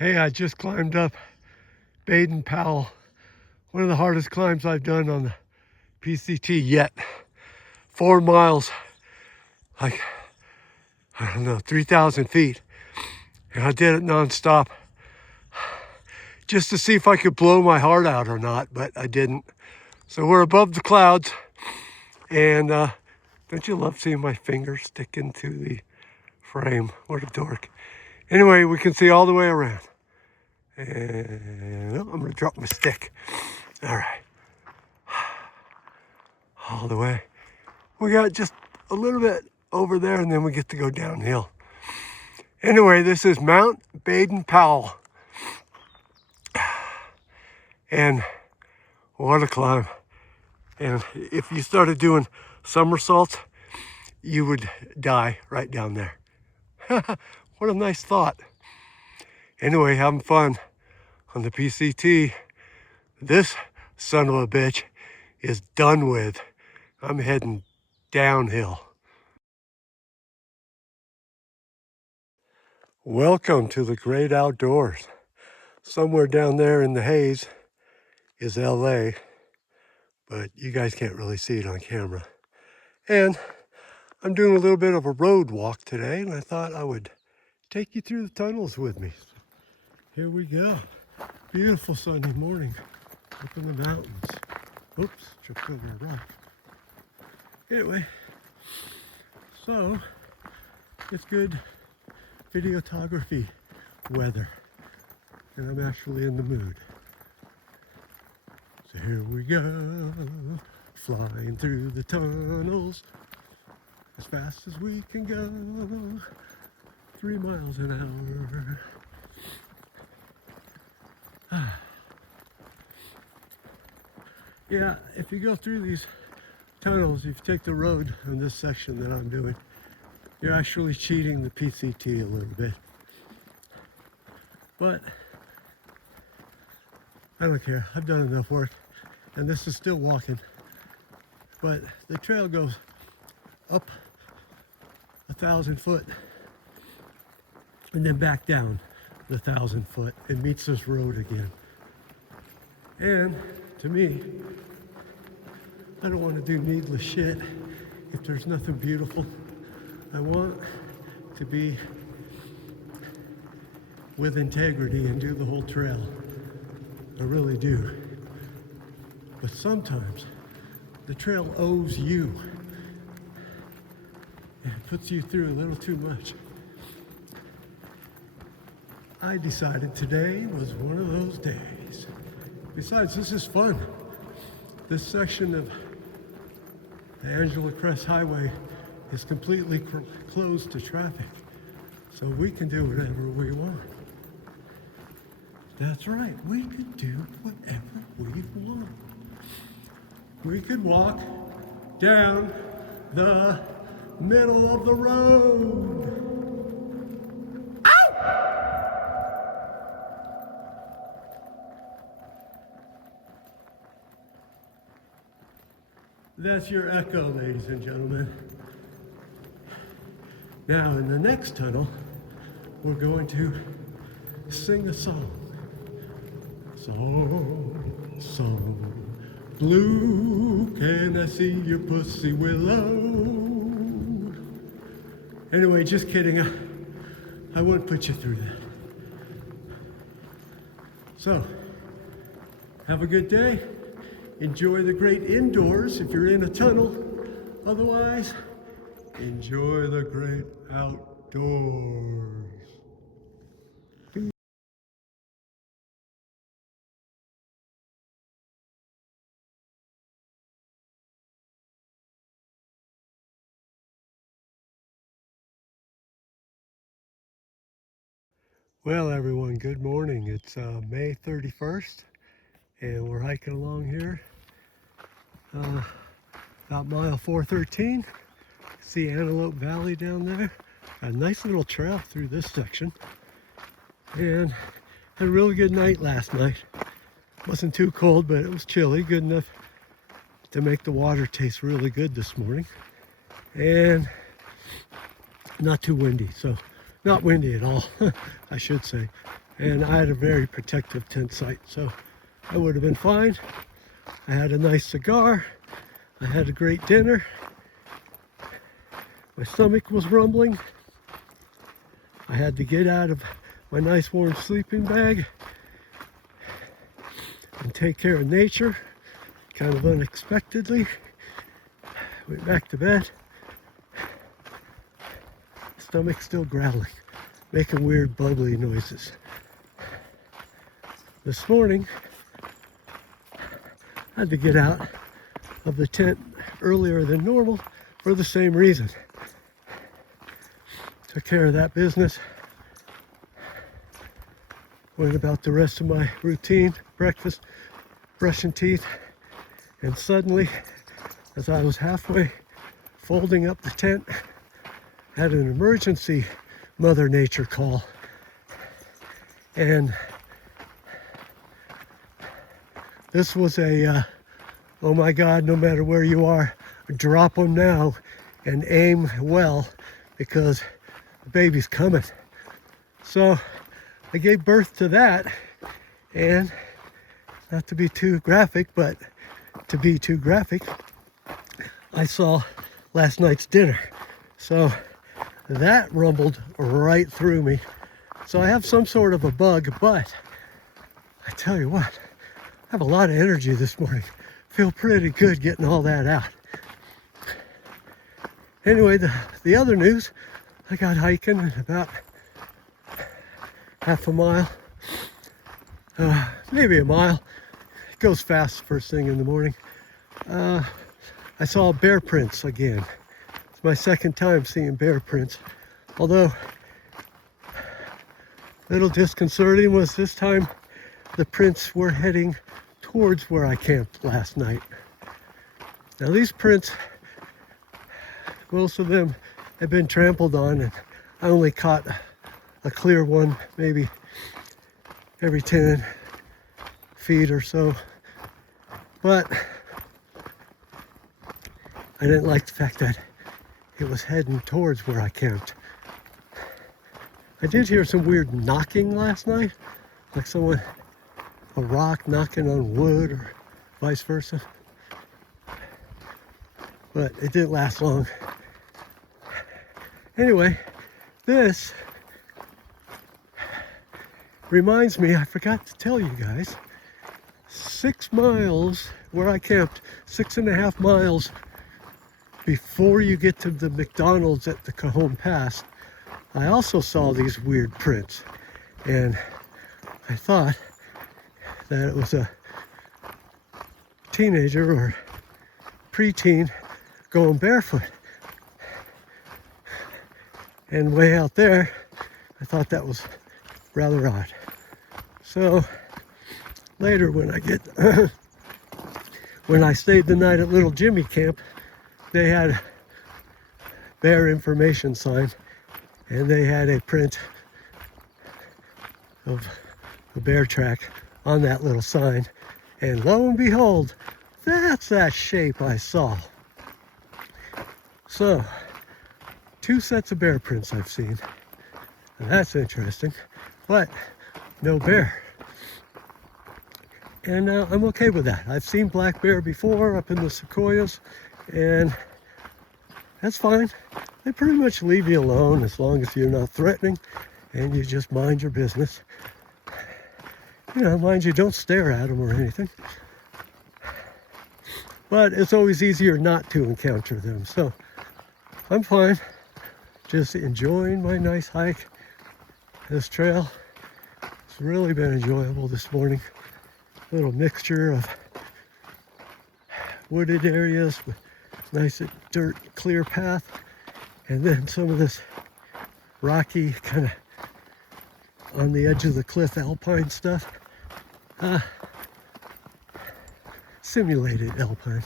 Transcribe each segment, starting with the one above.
Hey, I just climbed up Baden Powell, one of the hardest climbs I've done on the PCT yet. 4 miles, like, I don't know, 3,000 feet. And I did it nonstop just to see if I could blow my heart out or not, but I didn't. So we're above the clouds, and don't you love seeing my fingers stick into the frame? What a dork. Anyway, we can see all the way around. And I'm gonna drop my stick. All right, all the way. We got just a little bit over there, and then we get to go downhill. Anyway, this is Mount Baden Powell. And what a climb. And if you started doing somersaults, you would die right down there. What a nice thought. Anyway, having fun on the PCT. This son of a bitch is done with. I'm heading downhill. Welcome to the great outdoors. Somewhere down there in the haze is LA, but you guys can't really see it on camera. And I'm doing a little bit of a road walk today, and I thought I would take you through the tunnels with me. Here we go. Beautiful Sunday morning up in the mountains. Oops, tripped over a rock. Anyway, so it's good videography weather, and I'm actually in the mood. So here we go, flying through the tunnels as fast as we can go, 3 miles an hour. Yeah, if you go through these tunnels, if you take the road on this section that I'm doing, you're actually cheating the PCT a little bit. But I don't care. I've done enough work, and this is still walking. But the trail goes up 1,000 foot and then back down the 1,000 foot and meets this road again. And to me, I don't want to do needless shit if there's nothing beautiful. I want to be with integrity and do the whole trail. I really do. But sometimes the trail owes you and it puts you through a little too much. I decided today was one of those days. Besides, this is fun. This section of the Crest Highway is completely closed to traffic, so we can do whatever we want. That's right, we could do whatever we want. We could walk down the middle of the road. That's your echo, ladies and gentlemen. Now, in the next tunnel, we're going to sing a song. Song, blue, can I see your pussy willow? Anyway, just kidding. I wouldn't put you through that. So, have a good day. Enjoy the great indoors if you're in a tunnel. Otherwise, enjoy the great outdoors. Well, everyone, good morning. It's May 31st, and we're hiking along here. About mile 413. See Antelope Valley down there. A nice little trail through this section. And had a really good night last night. Wasn't too cold, but it was chilly, good enough to make the water taste really good this morning. And not too windy, so not windy at all, I should say. and I had a very protective tent site, so I would have been fine. I had a nice cigar. I had a great dinner. My stomach was rumbling. I had to get out of my nice warm sleeping bag and take care of nature, kind of unexpectedly. Went back to bed. Stomach still growling, making weird bubbly noises. This morning, I had to get out of the tent earlier than normal for the same reason. Took care of that business. Went about the rest of my routine, breakfast, brushing teeth, and suddenly, as I was halfway folding up the tent, had an emergency Mother Nature call. And this was a, oh my God, no matter where you are, drop them now and aim well because the baby's coming. So I gave birth to that, and not to be too graphic, but to be too graphic, I saw last night's dinner. So that rumbled right through me. So I have some sort of a bug, but I tell you what, I have a lot of energy this morning. Feel pretty good getting all that out. Anyway, the other news, I got hiking about half a mile, maybe a mile. It goes fast first thing in the morning. I saw bear prints again. It's my second time seeing bear prints. Although, a little disconcerting was this time the prints were heading towards where I camped last night. Now these prints, most of them have been trampled on, and I only caught a clear one maybe every 10 feet or so. But I didn't like the fact that it was heading towards where I camped. I did hear some weird knocking last night, like someone, a rock knocking on wood or vice versa. But it didn't last long. Anyway, this reminds me, I forgot to tell you guys, 6 miles where I camped, 6.5 miles before you get to the McDonald's at the Cajon Pass, I also saw these weird prints. And I thought that it was a teenager or preteen going barefoot. And way out there, I thought that was rather odd. So later when when I stayed the night at Little Jimmy Camp, they had bear information sign, and they had a print of a bear track on that little sign. And lo and behold, that's that shape I saw. So, 2 sets of bear prints I've seen. And that's interesting, but no bear. And I'm okay with that. I've seen black bear before up in the sequoias, and that's fine. They pretty much leave you alone as long as you're not threatening and you just mind your business. You know, mind you, don't stare at them or anything. But it's always easier not to encounter them. So I'm fine. Just enjoying my nice hike. This trail, it's really been enjoyable this morning. A little mixture of wooded areas with nice dirt clear path, and then some of this rocky kind of on the edge of the cliff alpine stuff. Simulated alpine.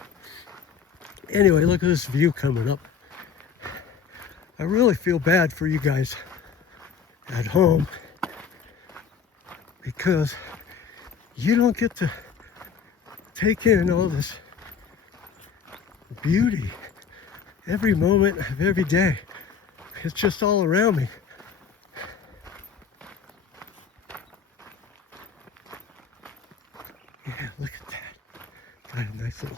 Anyway, look at this view coming up. I really feel bad for you guys at home because you don't get to take in all this beauty every moment of every day. It's just all around me.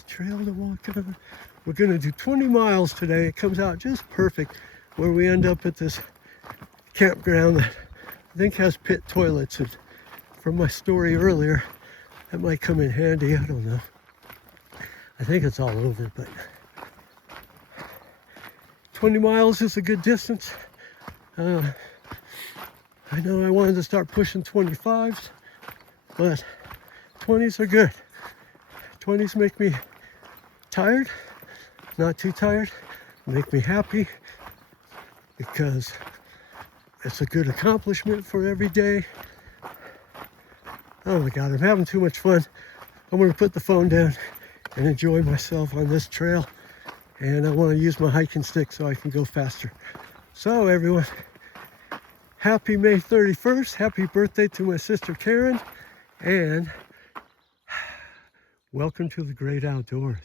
trail to walk on. We're gonna do 20 miles today. It comes out just perfect where we end up at this campground that I think has pit toilets. And from my story earlier, that might come in handy, I don't know. I think it's all over, but 20 miles is a good distance. I know I wanted to start pushing 25s, but 20s are good. 20s make me tired, not too tired, make me happy because it's a good accomplishment for every day. Oh my God, I'm having too much fun. I'm gonna put the phone down and enjoy myself on this trail. And I wanna use my hiking stick so I can go faster. So everyone, happy May 31st. Happy birthday to my sister Karen. And welcome to the great outdoors.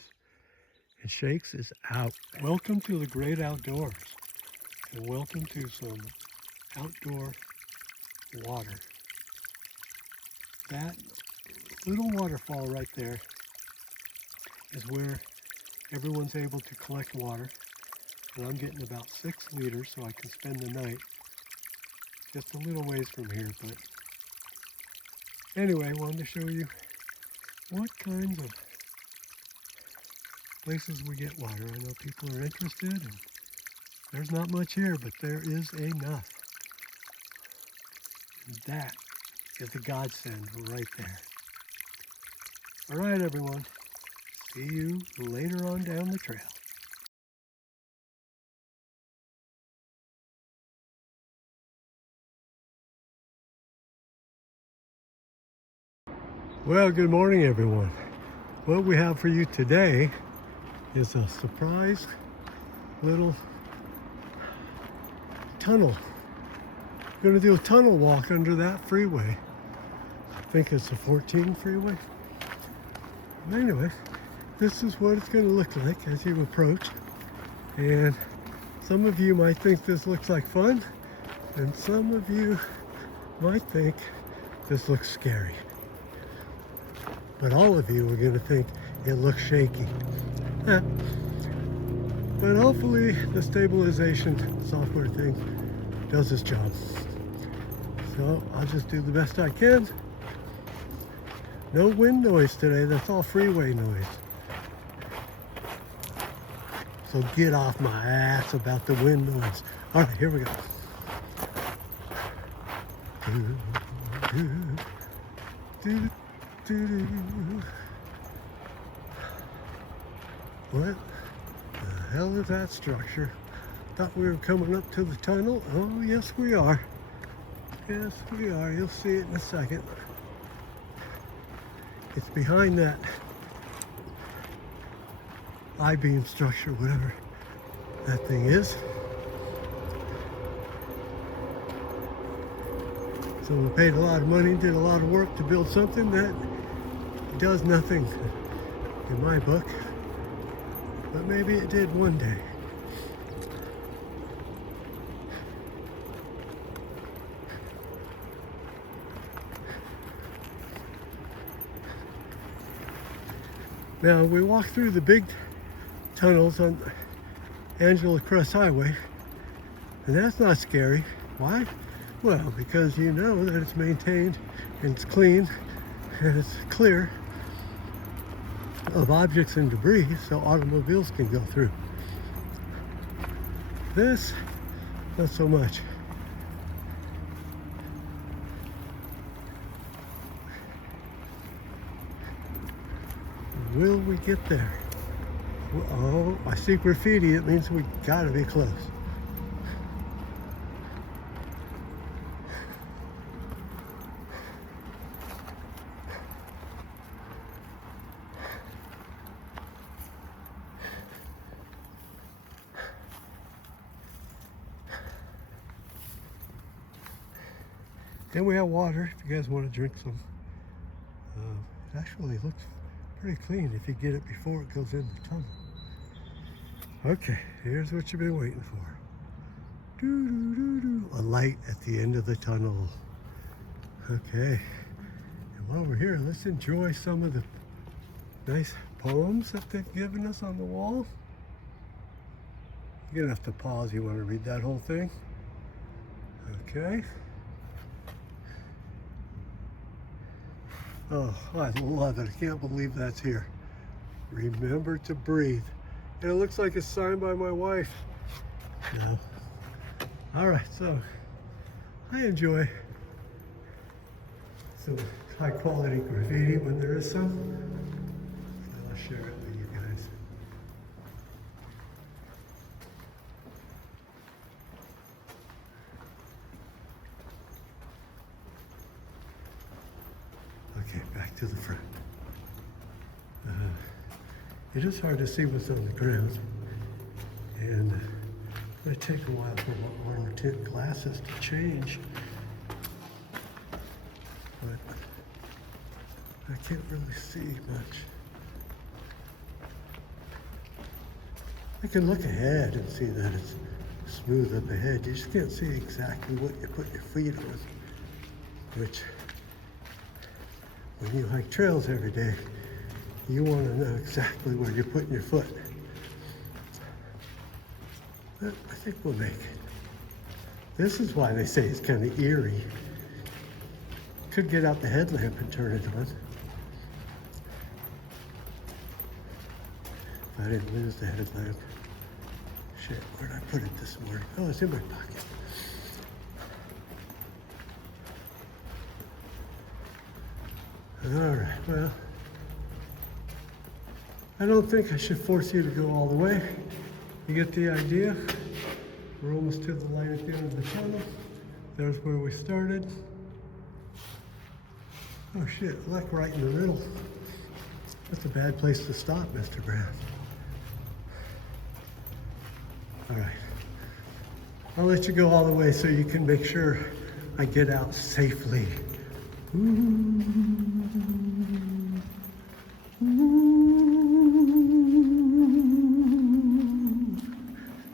And Shakes is out. Welcome to the great outdoors. And welcome to some outdoor water. That little waterfall right there is where everyone's able to collect water. And I'm getting about 6 liters so I can spend the night just a little ways from here. But anyway, I wanted to show you what kinds of places we get water. I know people are interested, and there's not much here, but there is enough. And that is a godsend right there. All right, everyone. See you later on down the trail. Well, good morning, everyone. What we have for you today is a surprise little tunnel. We're going to do a tunnel walk under that freeway. I think it's the 14 freeway. Anyway, this is what it's going to look like as you approach. And some of you might think this looks like fun, and some of you might think this looks scary. But all of you are going to think it looks shaky. But hopefully the stabilization software thing does its job. So I'll just do the best I can. No wind noise today, that's all freeway noise. So get off my ass about the wind noise. All right, here we go. What the hell is that structure? Thought we were coming up to the tunnel. Oh, yes we are. Yes we are. You'll see it in a second. It's behind that I-beam structure, whatever that thing is. So we paid a lot of money, did a lot of work to build something that does nothing in my book. But maybe it did one day. Now we walk through the big tunnels on Angela Crest Highway, and that's not scary. Why? Well, because you know that it's maintained and it's clean and it's clear of objects and debris so automobiles can go through. This, not so much. Will we get there? Oh, I see graffiti. It means we gotta be close. And we have water if you guys want to drink some. It actually looks pretty clean if you get it before it goes in the tunnel. Okay, here's what you've been waiting for. Doo-doo-doo-doo. A light at the end of the tunnel. Okay, and while we're here, let's enjoy some of the nice poems that they've given us on the wall. You're gonna have to pause. You want to read that whole thing? Okay. Oh, I love it. I can't believe that's here. Remember to breathe. And it looks like it's signed by my wife. No. All right, so I enjoy some high quality graffiti when there is some. So I'll share it with you guys. Okay, back to the front. It is hard to see what's on the ground, and it might take a while for my armor tint glasses to change, but I can't really see much. I can look ahead and see that it's smooth up ahead. You just can't see exactly what you put your feet on, which when you hike trails every day, you want to know exactly where you're putting your foot. But I think we'll make it. This is why they say it's kind of eerie. Could get out the headlamp and turn it on. If I didn't lose the headlamp. Shit, where did I put it this morning? Oh, it's in my pocket. All right, well, I don't think I should force you to go all the way. You get the idea? We're almost to the light at the end of the tunnel. There's where we started. Oh shit, like right in the middle. That's a bad place to stop, Mr. Brown. All right. I'll let you go all the way so you can make sure I get out safely. Ooh.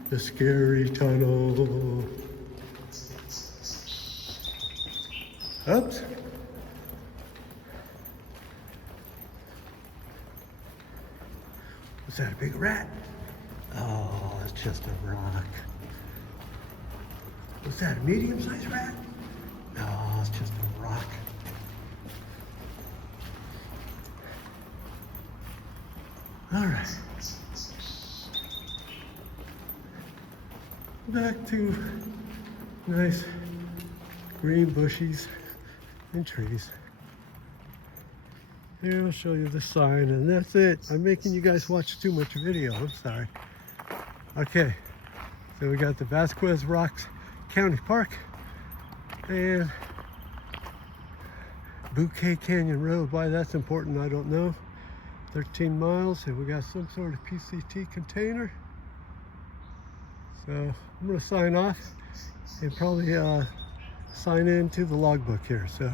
The scary tunnel. Oops. Was that a big rat? Oh, it's just a rock. Was that a medium-sized rat? No, it's just a rock. All right. Back to nice green bushes and trees. Here, I'll show you the sign, and that's it. I'm making you guys watch too much video. I'm sorry. Okay, so we got the Vasquez Rocks County Park and Bouquet Canyon Road. Why that's important, I don't know. 13 miles, and we got some sort of PCT container. So I'm gonna sign off and probably sign into the logbook here. So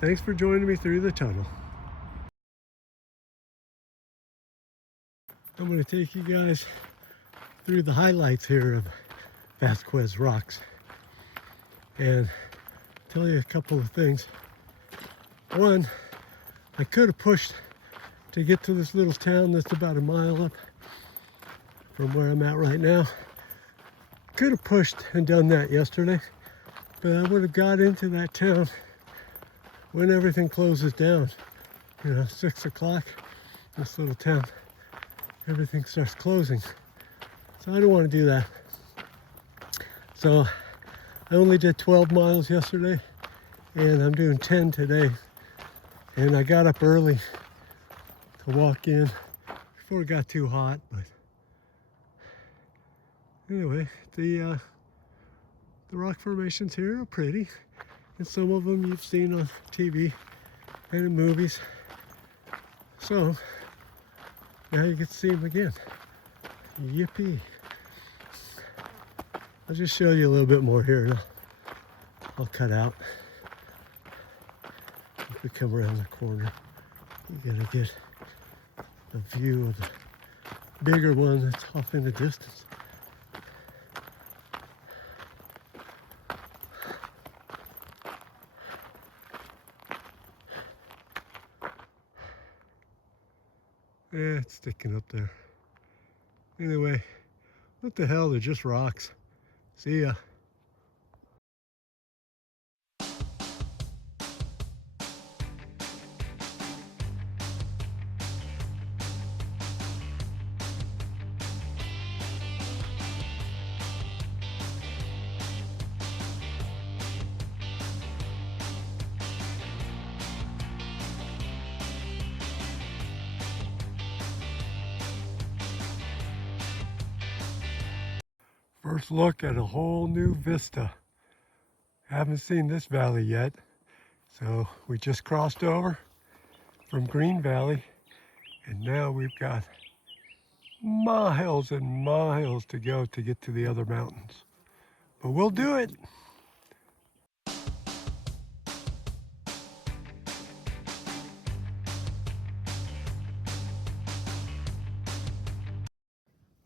thanks for joining me through the tunnel. I'm gonna take you guys through the highlights here of Vasquez Rocks and tell you a couple of things. One, I could have pushed to get to this little town that's about a mile up from where I'm at right now. Could have pushed and done that yesterday, but I would have got into that town when everything closes down. You know, 6 o'clock, this little town, everything starts closing. So I don't want to do that. So I only did 12 miles yesterday, and I'm doing 10 today. And I got up early to walk in before it got too hot, but anyway, the rock formations here are pretty, and some of them you've seen on TV and in movies. So now you get to see them again. Yippee! I'll just show you a little bit more here, and I'll cut out. If we come around the corner, you're gonna get a view of the bigger one that's off in the distance. sticking up there. Anyway, what the hell, they're just rocks. See ya. First look at a whole new vista. Haven't seen this valley yet. So we just crossed over from Green Valley, and now we've got miles and miles to go to get to the other mountains. But we'll do it.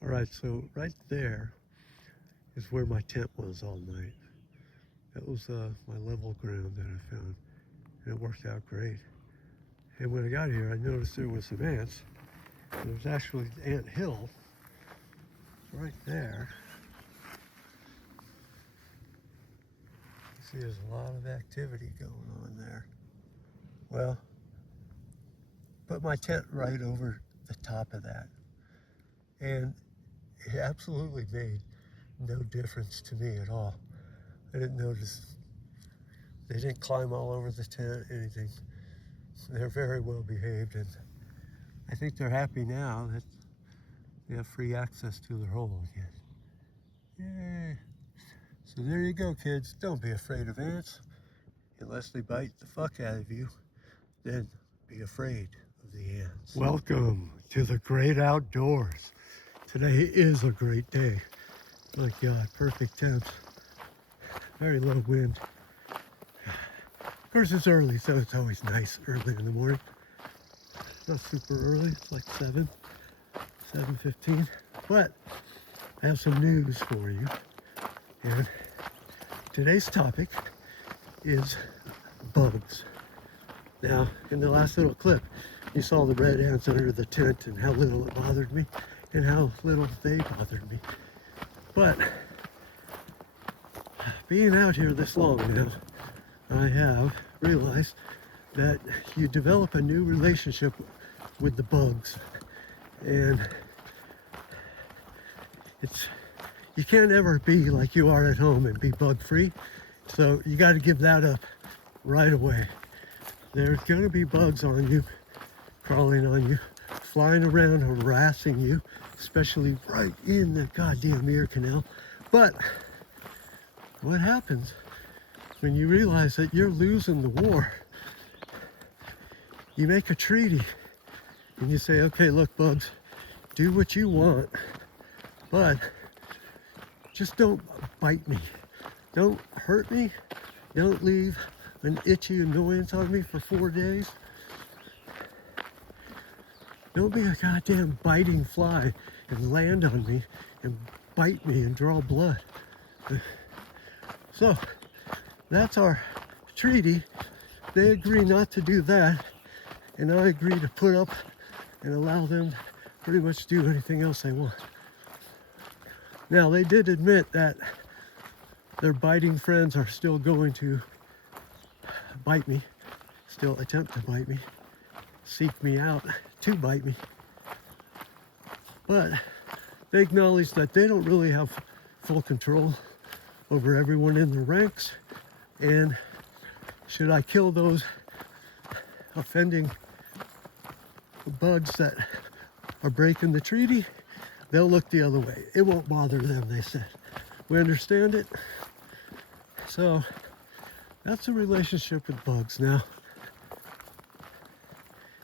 All right, so right there is where my tent was all night. That was my level ground that I found, and it worked out great. And when I got here, I noticed there was some ants. There was actually the ant hill right there. You see there's a lot of activity going on there. Well, put my tent right over the top of that, and it absolutely made no difference to me at all. I didn't notice, they didn't climb all over the tent, anything. They're very well behaved, and I think they're happy now that they have free access to their hole again. Yay! So there you go, kids. Don't be afraid of ants. Unless they bite the fuck out of you, then be afraid of the ants. Welcome to the great outdoors. Today is a great day. My God, perfect temps. Very low wind. Of course, it's early, so it's always nice early in the morning. Not super early, it's like 7:15. But I have some news for you. And today's topic is bugs. Now, in the last little clip, you saw the red ants under the tent and how little it bothered me and how little they bothered me. But being out here this long now, I have realized that you develop a new relationship with the bugs, and you can't ever be like you are at home and be bug free, so you got to give that up right away. There's going to be bugs on you, crawling on you, flying around, harassing you, especially right in the goddamn ear canal. But what happens when you realize that you're losing the war? You make a treaty and you say, okay, look, bugs, do what you want, but just don't bite me. Don't hurt me. Don't leave an itchy annoyance on me for 4 days. Don't be a goddamn biting fly and land on me and bite me and draw blood. So that's our treaty. They agree not to do that, and I agree to put up and allow them to pretty much do anything else they want. Now, they did admit that their biting friends are still going to bite me, still attempt to bite me, seek me out to bite me. But they acknowledge that they don't really have full control over everyone in their ranks, and should I kill those offending bugs that are breaking the treaty, they'll look the other way. It won't bother them, they said. We understand it. So that's a relationship with bugs. Now,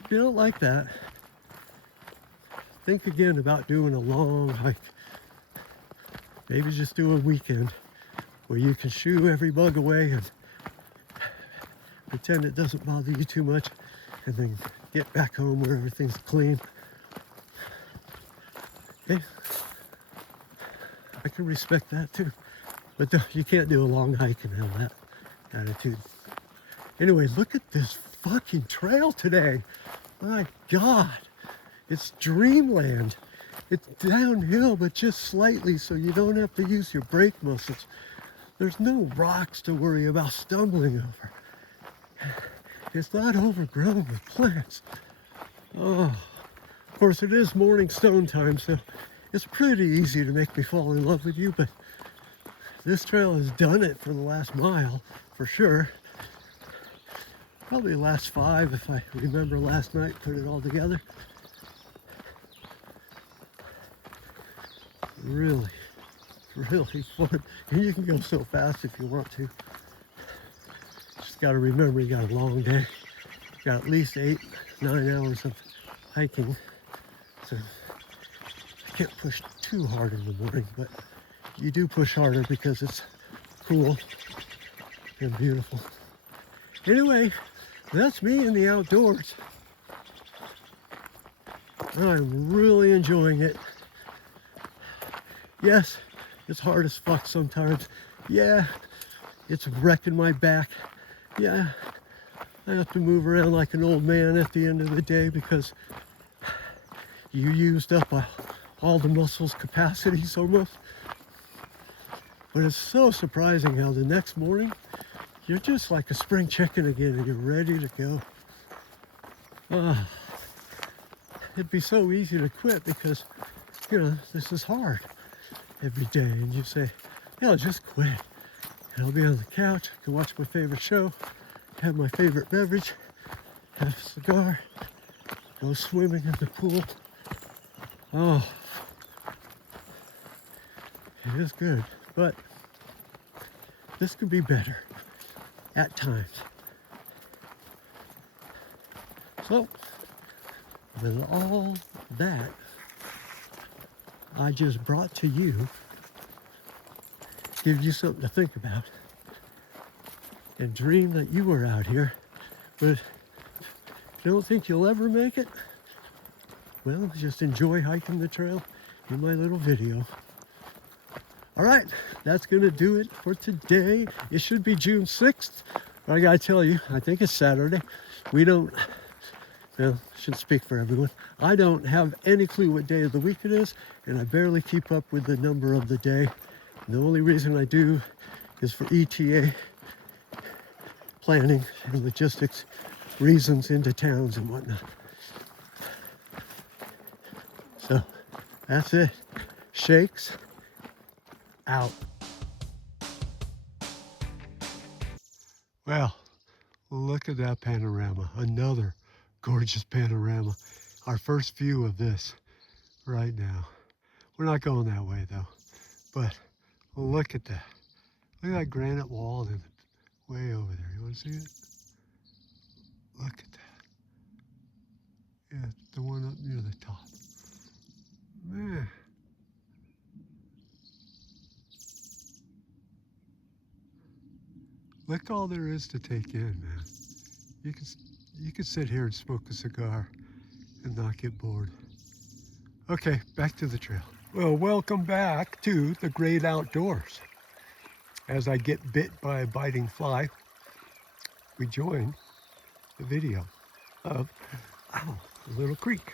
if you don't like that, think again about doing a long hike. Maybe just do a weekend where you can shoo every bug away and pretend it doesn't bother you too much, and then get back home where everything's clean. Okay? I can respect that too. But you can't do a long hike and have that attitude. Anyway, look at this fucking trail today. My God. It's dreamland. It's downhill, but just slightly, so you don't have to use your brake muscles. There's no rocks to worry about stumbling over. It's not overgrown with plants. Oh, of course it is morning stone time, so it's pretty easy to make me fall in love with you, but this trail has done it for the last mile, for sure. Probably the last 5 if I remember last night, put it all together. Really, really fun. And you can go so fast if you want to. Just got to remember you got a long day. You got at least 8, 9 hours of hiking. So I can't push too hard in the morning, but you do push harder because it's cool and beautiful. Anyway, that's me in the outdoors. I'm really enjoying it. Yes, it's hard as fuck sometimes. Yeah, it's wrecking my back. Yeah, I have to move around like an old man at the end of the day because you used up all the muscles' capacities almost. But it's so surprising how the next morning, you're just like a spring chicken again and you're ready to go. It'd be so easy to quit because, this is hard every day. And you say, yeah, I'll just quit. And I'll be on the couch, I can watch my favorite show, have my favorite beverage, have a cigar, go swimming in the pool. Oh, it is good, but this could be better at times. So, with all that I just brought to you, give you something to think about and dream that you were out here. But if you don't think you'll ever make it, well, just enjoy hiking the trail in my little video. All right, that's gonna do it for today. It should be June 6th, but I gotta tell you, I think it's Saturday. We don't, well, I shouldn't speak for everyone. I don't have any clue what day of the week it is, and I barely keep up with the number of the day. And the only reason I do is for ETA planning and logistics reasons into towns and whatnot. So that's it. Shakes out. Well, look at that panorama. Another gorgeous panorama. Our first view of this right now. We're not going that way though, but look at that. Look at that granite wall and way over there. You want to see it? Look at that. Yeah, the one up near the top. Man. Look all there is to take in, man. You can sit here and smoke a cigar and not get bored. Okay, back to the trail. Well, welcome back to the great outdoors. As I get bit by a biting fly, we join the video of a little creek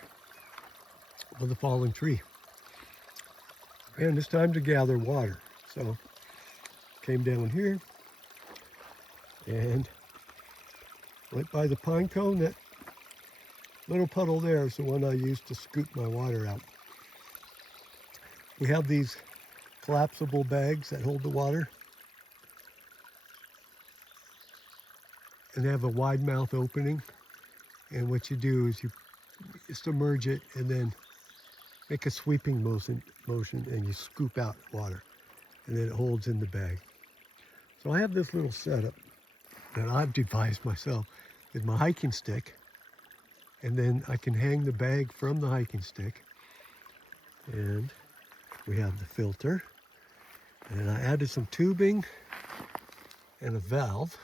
with a fallen tree. And it's time to gather water. So came down here and went by the pine cone. That little puddle there is the one I used to scoop my water out. We have these collapsible bags that hold the water. And they have a wide mouth opening. And what you do is you submerge it and then make a sweeping motion and you scoop out water. And then it holds in the bag. So I have this little setup that I've devised myself with my hiking stick. And then I can hang the bag from the hiking stick. And we have the filter. And I added some tubing and a valve.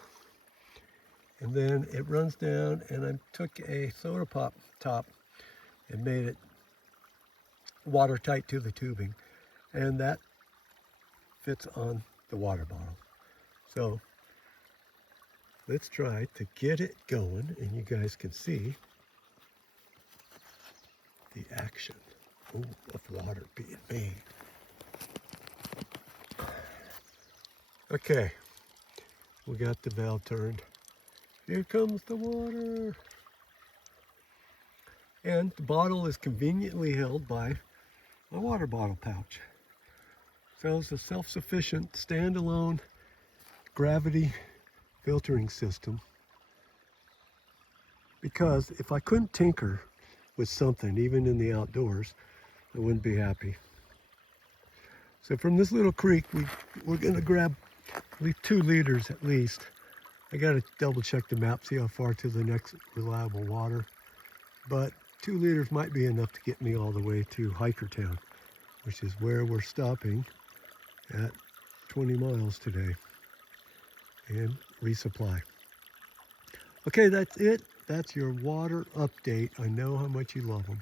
And then it runs down, and I took a soda pop top and made it watertight to the tubing. And that fits on the water bottle. So let's try to get it going, and you guys can see. the action. Oh, of water being made. Okay, we got the valve turned. Here comes the water. And the bottle is conveniently held by my water bottle pouch. So it's a self-sufficient, standalone gravity filtering system. Because if I couldn't tinker with something, even in the outdoors, I wouldn't be happy. So from this little creek, we're gonna grab at least 2 liters at least. I gotta double check the map, see how far to the next reliable water. But 2 liters might be enough to get me all the way to Hikertown, which is where we're stopping at 20 miles today and resupply. Okay, that's it. That's your water update. I know how much you love them.